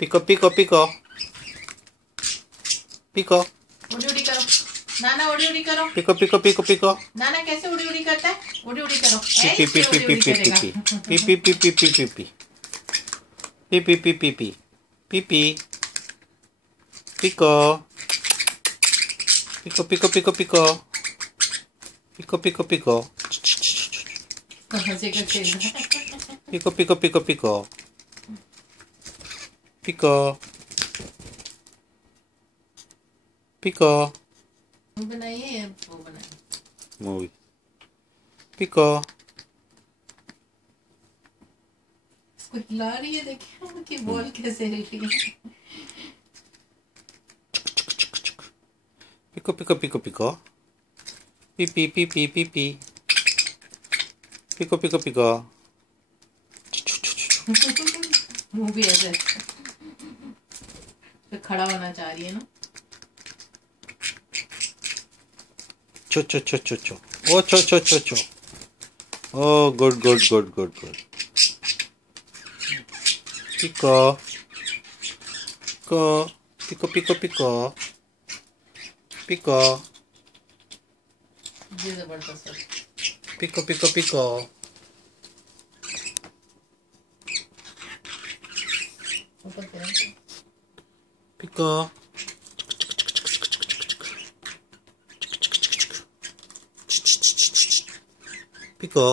Pico पिको पिको pico. उड़ी उड़ी करो नाना, उड़ी उड़ी करो। पिको पिको पिको पिको। नाना कैसे उड़ी उड़ी करता है? उड़ी उड़ी करो। पी पी पी पी पी पी पी पी पी पी पी पी पी पी पी पी पी पी पी पिको पिको पिको पिको पिको पिको पिको पिको पिको पिको पिको पिको पिको पिको बनाइए वो बनाइए मूवी पिको। इसको हिला रही है, देखिए कि बॉल कैसे हिल रही है। पिको पिको पिको पिको पी पी पी पी पी पी पिको पिको पिको। मुंह भी ऐसे तो खड़ा होना चाह रही है ना। चो चो चो चो चो ओ चो चो चो चो ओ good good good good good. पिको पिको पिको पिको पिको ये जबरदस्त है। पिको पिको पिको पिको पिको।